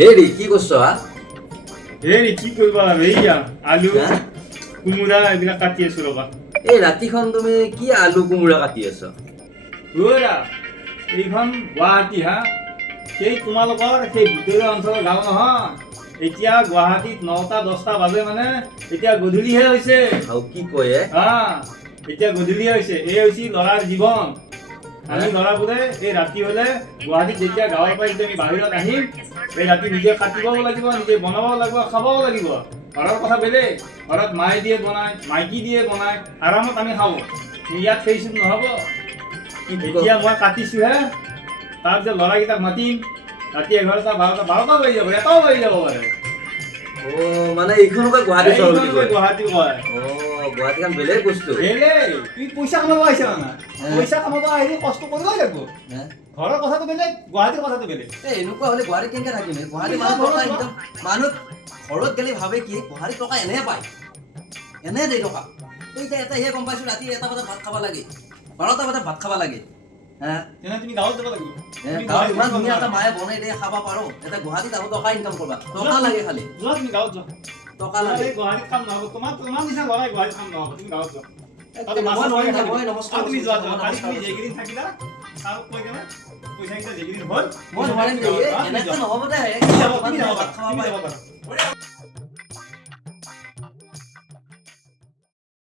হেৰি কি কৰছ হা? হেৰি কি কৰিবা এইয়া আলু কোমোৰা এইবিলাক কাটি আছো ৰবা। এই ৰাতিখন তুমি কি আলু কোমোৰা কাটি আছ? ৰ'ৰা এইখন গুৱাহাটী হা, সেই তোমালোকৰ সেই ভিতৰুৱা অঞ্চলৰ গাঁও নহয়। এতিয়া গুৱাহাটীত 9টা 10টা বাজে মানে এতিয়া গধূলিহে হৈছে। আৰু কি কয় হা, এতিয়া গধূলিহে হৈছে। এই হৈছে ল'ৰাৰ জীৱন। আমি ল'ৰাবোৰে এই ৰাতি হ'লে গুৱাহাটীত যেতিয়া গাঁৱৰ পৰা আমি বাহিৰত আহিম, এই ৰাতি নিজে কাটিবও লাগিব, নিজে বনাবও লাগিব, খাবও লাগিব। ঘৰৰ কথা বেলেগ, ঘৰত মায়ে দিয়ে বনায়, মাইকী দিয়ে বনায়, আৰামত আমি খাওঁ। ইয়াত ফেচবুক নহ'ব। এতিয়া মই কাটিছোহে, তাৰপিছত ল'ৰাকেইটাক মাতিম, ৰাতি 11টা 12টা বাজি যাব, 1টাও বাজি যাব পাৰে। মানে এইখনকে গুৱাহাটী চহৰ বুলি কয়। গুৱাহাটী কয়। গুৱাহাটীখন বেলেগ বস্তু। বেলেগ, তুমি পইচা কামাব আহিছা না? পইচা কামাব আহিলে কষ্ট কৰিবই লাগিব। ঘৰৰ কথাটো বেলেগ, গুৱাহাটীৰ কথাটো বেলেগ। এনেকুৱা হ'লে গুৱাহাটীত কেনেকে থাকিম? গুৱাহাটী মানুহ ঘৰত গেলি ভাবে কি গুৱাহাটীত টকা এনে পায়, এনে দেই টকা। এটাহে গম পাইছো ৰাতি 1টা বজাত ভাত খাব লাগে, 12টা বজাত ভাত খাব লাগে। তুমি গাঁৱত যাব লাগিব। গাঁৱত ইমান ধুনীয়া এটা মায়ে বনাই দিয়ে খাব পাৰো। এটা গুৱাহাটীত আহো টকা ইনকাম কৰবা, টকা লাগে খালি। যোৱা তুমি গাঁৱত যোৱা। টকা লাগে। গুৱাহাটীত কাম নহ'ব, তোমাৰ নিচিনা ল'ৰাই গুৱাহাটীত কাম নহ'ব, তুমি গাঁৱত যোৱা। মই নমস্কাৰ তুমি যোৱা কালি তুমি যেইকেইদিন থাকিলা তাক কৈ কেনে পইচাকেইটা যেইকেইদিন হ'ল মই নোৱাৰিম, এনেকে নহ'ব দে। তুমি যাব পাৰা।